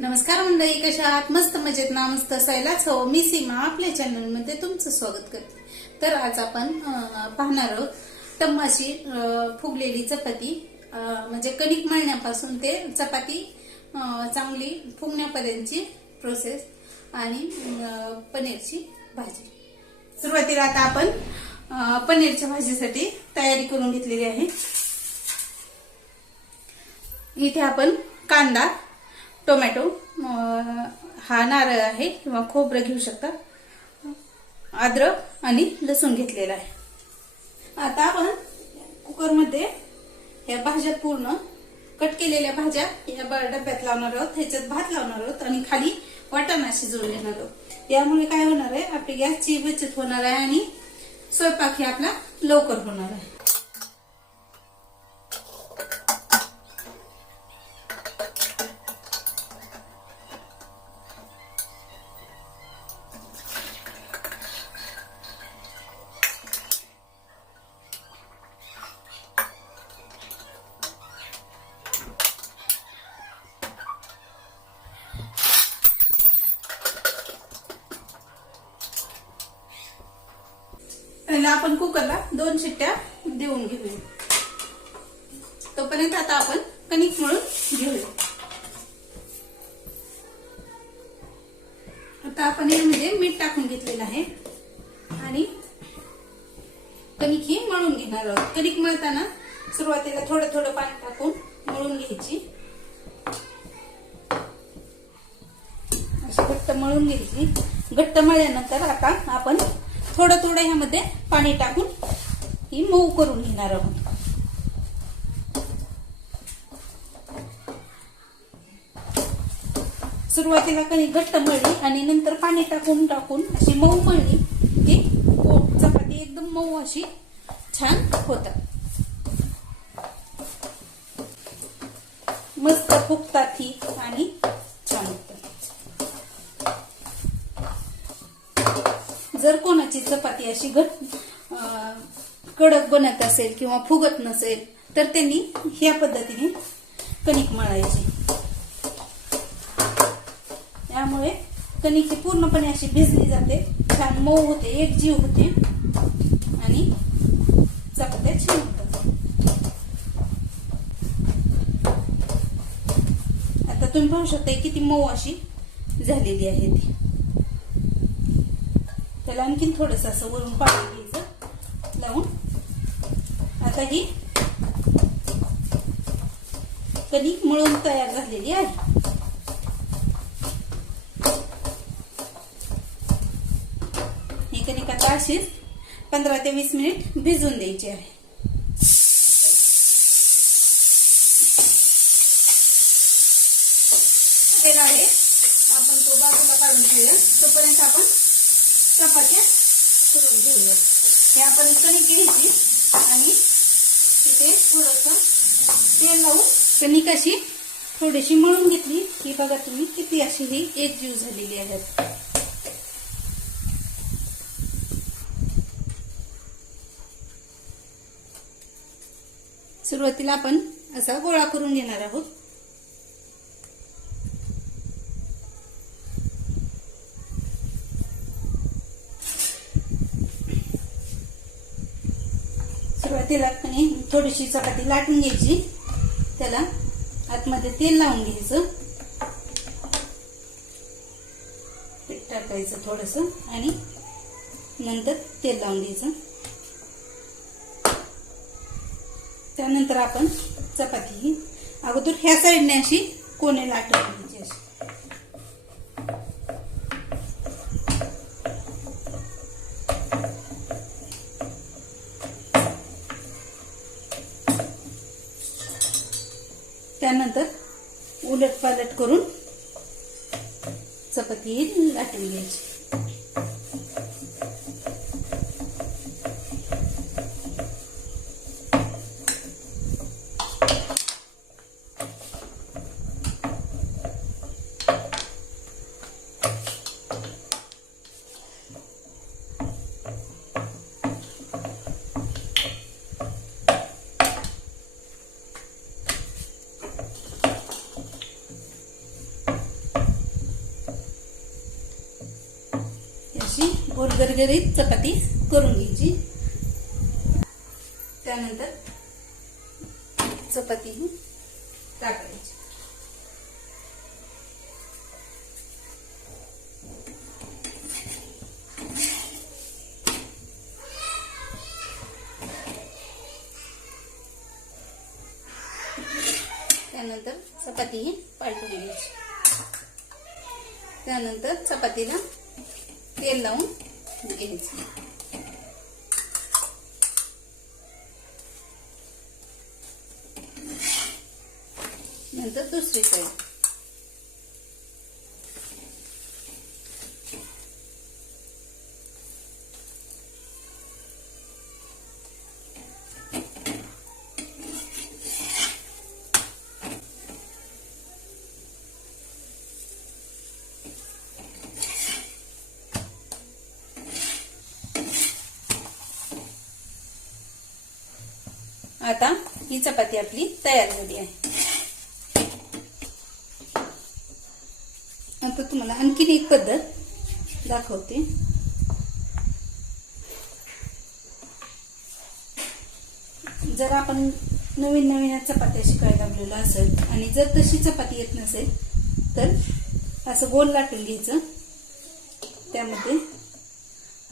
नमस्कार मंडळी, कशा आहात? मस्त मजेत ना? मस्त असायलाच हो. मी सीमा आपल्या चॅनल मध्ये तुमचं स्वागत करते. तर आज आपण पाहणार आहोत टम्माची फुगलेली चपाती, म्हणजे कणिक मळण्यापासून ते चपाती चांगली फुगण्यापर्यंतची प्रोसेस आणि पनीरची भाजी. सुरुवातीला आता आपण पनीरच्या भाजीसाठी तयारी करून घेतलेली आहे. इथे आपण कांदा, टोमॅटो, हा नारळ आहे किंवा खोबरं घेऊ शकता, अद्रक आणि लसूण घेतलेला आहे. आता आपण कुकरमध्ये या भाज्या पूर्ण कट केलेल्या भाज्या या डब्यात लावणार आहोत. ह्याच्यात भात लावणार आहोत आणि खाली वाटाणा शिजवून घेणार आहोत. यामुळे काय होणार आहे, आपली गॅसची बचत होणार आहे आणि स्वयंपाक हे आपला लवकर होणार आहे. पहिला आपण कुकरला 2 शिट्ट्या देऊन घेऊया. तोपर्यंत आता आपण कणिक मळून घेऊया. आता आपण यामध्ये मीठ टाकून घेतलेलं आहे आणि कणिक ही मळून घेणार आहोत. कणिक मळताना सुरुवातीला थोडं थोडं पाणी टाकून मळून घ्यायची. अशी घट्ट मळून घ्यायची. घट्ट मळल्यानंतर आता आपण थोडं थोडं ह्यामध्ये पाणी टाकून ही मऊ करून घेणार आहोत. सुरुवातीला कणिक घट्ट मळली आणि नंतर पाणी टाकून टाकून अशी मऊ मळली की चपाती एकदम मऊ अशी छान होतात. मस्त फुगतात ही आणि छान होतात. जर कोणाची चपाती अशी कडक बनत असेल किंवा फुगत नसेल तर त्यांनी ह्या पद्धतीने कणिक मळायची. त्यामुळे कणिक पूर्णपणे अशी भिजली जाते, छान मऊ होते, एकजीव होते आणि चपात्या छान होतात. आता तुम्ही पाहू शकता किती मऊ अशी झालेली आहे ती. त्याला आणखीन थोडस असं वरून पाणी घ्यायचं लावून. आता ही कणिक मळून तयार झालेली आहे. ही कणिक आता अशीच 15 ते 20 मिनिट भिजून द्यायची आहे. आहे आपण तो बाजूला काढून घेऊया. तोपर्यंत आपण चपात्या करून घेऊया. हे आपण कणिक घ्यायची आणि तिथे थोडस तेल लावून कणिक अशी थोडीशी मळून घेतली की बघा तुम्ही किती अशी ही एकजीव झालेली आहे. सुरुवातीला आपण असा गोळा करून घेणार आहोत. सुरुवातीला थोडीशी चपाती लाटून घ्यायची. त्याला आतमध्ये तेल लावून घ्यायचं, पीठ टाकायचं थोडस आणि नंतर तेल लावून घ्यायचं. त्यानंतर आपण चपाती ही अगोदर ह्या साईडने अशी कोणे लाटून घ्यायची. अशी त्यानंतर उलट पालट करून चपाती लाटून घ्यायची. गोल गरगरीत चपाती करून घ्यायची. त्यानंतर चपाती ही टाकायची. त्यानंतर चपाती ही पालटून घ्यायची. त्यानंतर चपातीला तेल लावून घ्यायचं. नंतर दुसरी साईड. आता ही चपाती आपली तयार झाली आहे. आता तुम्हाला आणखीन एक पद्धत दाखवते. जर आपण नवीन नवीन चपात्या शिकायला लागलेलो असेल आणि जर तशी चपाती येत नसेल तर असं गोल लाटून घ्यायचं. त्यामध्ये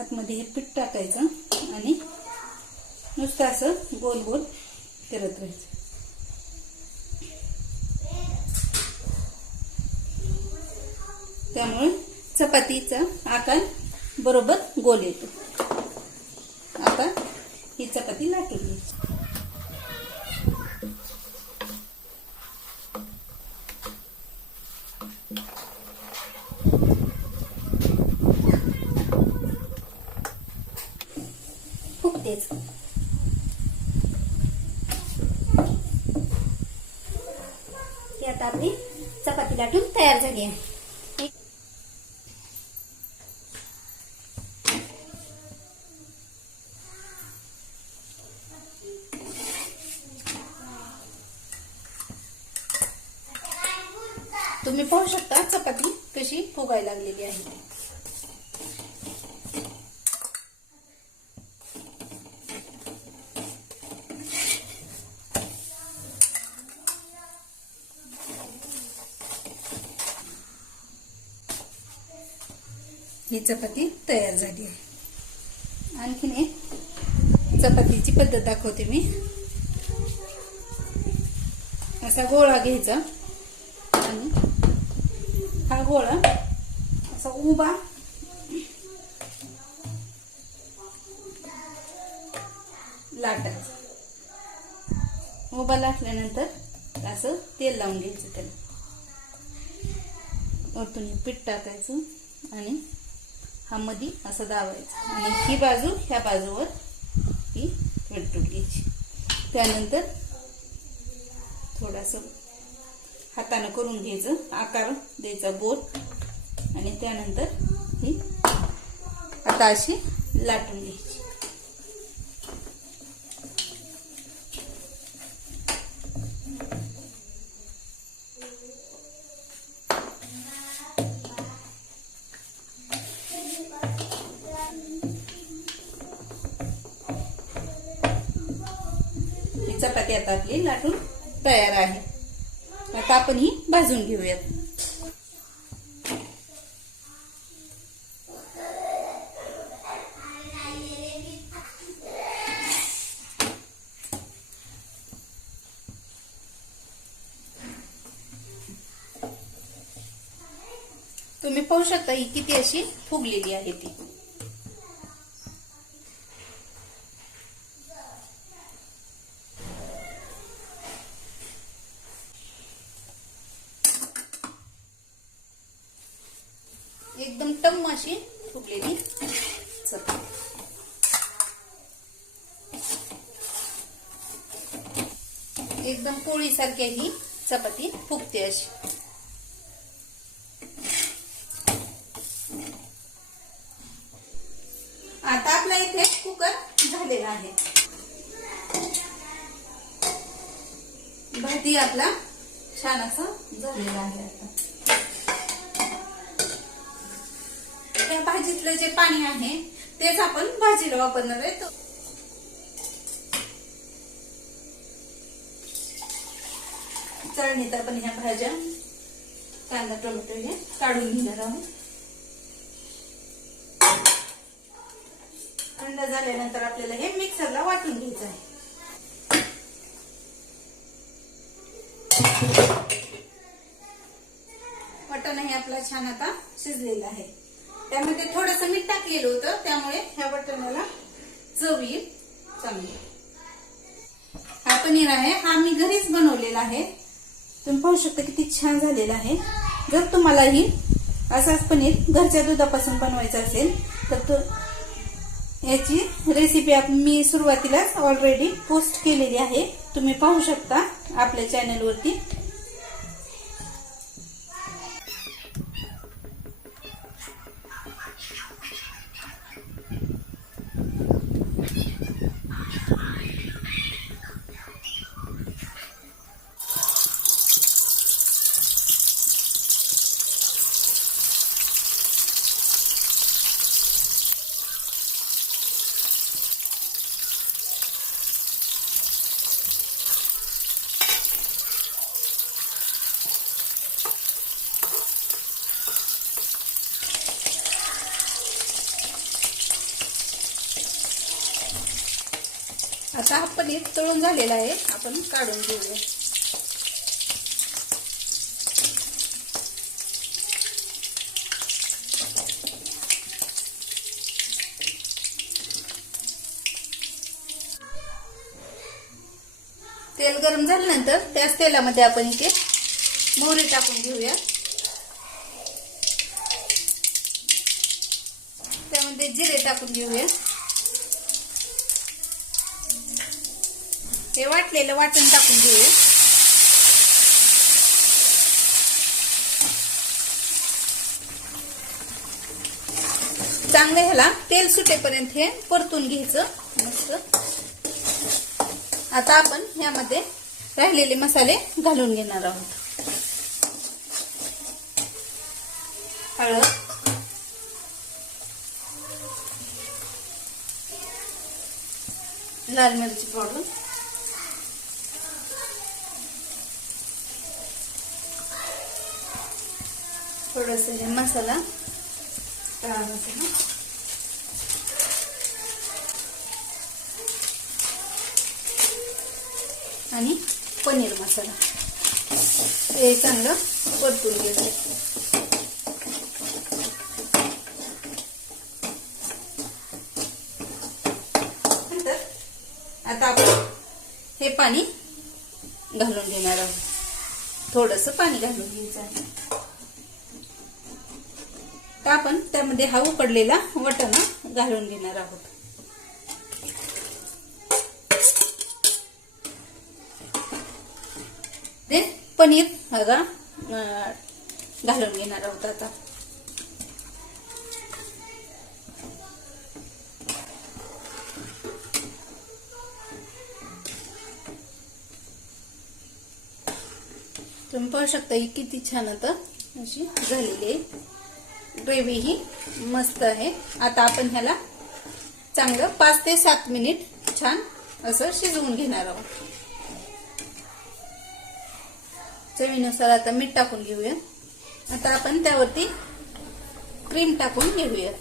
आतमध्ये हे पीठ टाकायचं आणि नुसतं असं गोल गोल करत राहायचं. त्यामुळे चपातीचा आकार बरोबर गोल येतो. आता ही चपाती लाटून घ्यायची. फुगतेच. ही आता आपली चपाती लाटून तयार झाली आहे. तुम्ही पाहू शकता चपाती कशी फुगायला लागलेली आहे. ही चपाती तयार झाली आहे. आणखीन एक चपातीची पद्धत दाखवते मी. असा गोळा घ्यायचा आणि हा गोळा असा उभा लाटायचा. उभा लाटल्यानंतर असं तेल लावून घ्यायचं. त्याला वरतून पीठ टाकायचं आणि हा मध्ये असं दाबायचं आणि ही बाजू ह्या बाजूवर ही पलटून घ्यायची. त्यानंतर थोडासा हाताने करून घ्यायचं, आकार द्यायचा गोल आणि त्यानंतर ही आता अशी लाटून घ्यायची. चपाती आता आपली लाटून तयार आहे. आता आपण ही भाजून घेऊयात. तुम्ही पाहू शकता ही किती अशी फुगलेली आहे ती. एकदम टम्म अशी फुगलेली चपाती. एकदम पोळीसारखी ही चपाती फुगते अशी. आता आपला इथे कुकर झालेला आहे. भाजी आपला छान असा झालेला आहे. आता आपल्या भाजीतलं जे पाणी आहे तेच आपण भाजीला वापरणार आहे. चाळणीत आपण ह्या भाज्या कांदा टोमॅटो हे काढून घेणार आहोत. थंड झाल्यानंतर आपल्याला हे मिक्सरला वाटून घ्यायचं आहे. वाटण हे आपला छान आता शिजलेला आहे. त्यामध्ये थोडंसं मीठ टाकलेलं होतं, त्यामुळे ह्या वाटणाला चव येईल चांगली. हा पनीर आहे, हा मी घरीच बनवलेला आहे. तुम्ही पाहू शकता किती छान झालेला आहे. जर तुम्हालाही असाच पनीर घरच्या दुधापासून बनवायचं असेल तर याची रेसिपी मी सुरुवातीलाच ऑलरेडी पोस्ट केलेली आहे, तुम्ही पाहू शकता आपल्या चॅनलवरती. आता हा पनीर तळून झालेला आहे, आपण काढून घेऊया. तेल गरम झाल्यानंतर त्याच तेलामध्ये आपण इथे मोहरी टाकून घेऊया. त्यामध्ये जिरे टाकून घेऊया. हे वाटलेलं वाटण टाकून घेऊया. चांगलं ह्याला तेल सुटेपर्यंत हे परतून घ्यायचं मस्त. आता आपण ह्यामध्ये राहिलेले मसाले घालून घेणार आहोत. हळद, लाल मिरची पावडर, थोडंसं हे मसाला, काळा मसाला, आणि पनीर मसाला हे चांगलं परतून घ्यायचं. नंतर आता आपण हे पाणी घालून घेणार आहोत. थोडंसं पाणी घालून घ्यायचं आहे. तर आपण त्यामध्ये हा उकडलेला वाटाणा घालून घेणार आहोत. ते पनीर बघा घालून घेणार आहोत. आता तुम्ही पाहू शकता ही किती छान आता अशी झालेली आहे. ग्रेव्ही ही मस्त आहे. आता आपण ह्याला चांगलं 5 ते 7 मिनिट छान असं शिजवून घेणार आहोत. चवीनुसार आता मीठ टाकून घेऊया. आता आपण त्यावरती क्रीम टाकून घेऊया.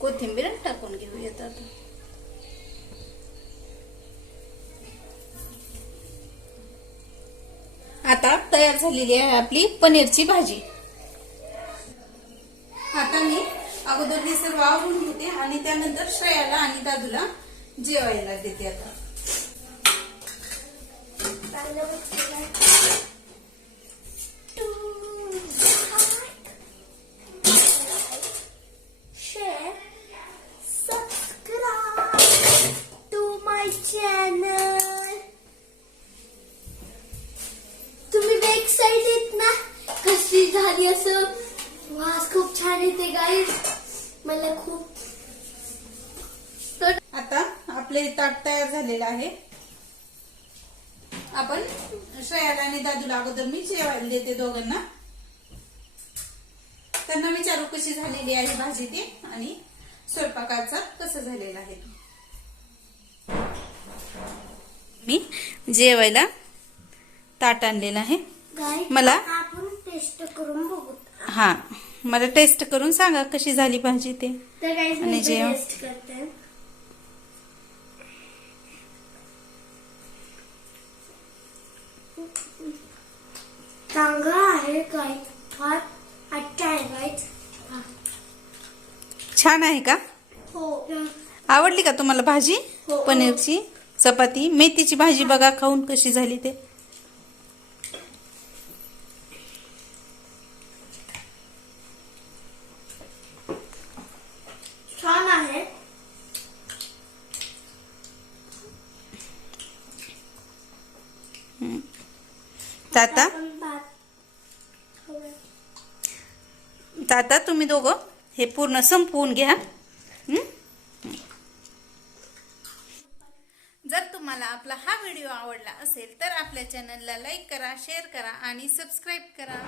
कोथिंबीर टाकून घेऊयात. आता तयार झालेली आहे आपली पनीरची भाजी. आता मी अगोदर हे सर्व आवरून घेते आणि त्यानंतर श्रेयाला आणि दादूला जेवायला देते. आता चॅनल तुम्ही एक्साइटेड ना कशी झाली असं वास खूप छान येते गाईस, मला खूप. तर आता आपले ताट तयार झालेलं आहे. आपण श्रेयाला आणि दादूला अगोदर मी जेवायला देते दोघांना. त्यांना विचारू कशी झालेली आहे भाजी ते आणि स्वयंपाकाचा कसं झालेला आहे. मी जेवायला ताट आणलेलं आहे. मला आपण टेस्ट करून बघू. हा, मला टेस्ट करून सांगा कशी झाली भाजी ते. तर गाईस मी टेस्ट करते. चांगला आहे गाईस, फार अच्छा आहे गाईस. छान आहे का? हो. आवडली का तुम्हाला भाजी? हो. पनीरची चपाती, मेथीची भाजी बघा खाऊन कशी झाली ते. छान आहे. ताता तुम्ही दोघं हे पूर्ण संपवून घ्या. जर तुम्हाला आपला हा व्हिडिओ आवडला असेल तर आपल्या चॅनलला लाईक करा, शेअर करा आणि सबस्क्राईब करा.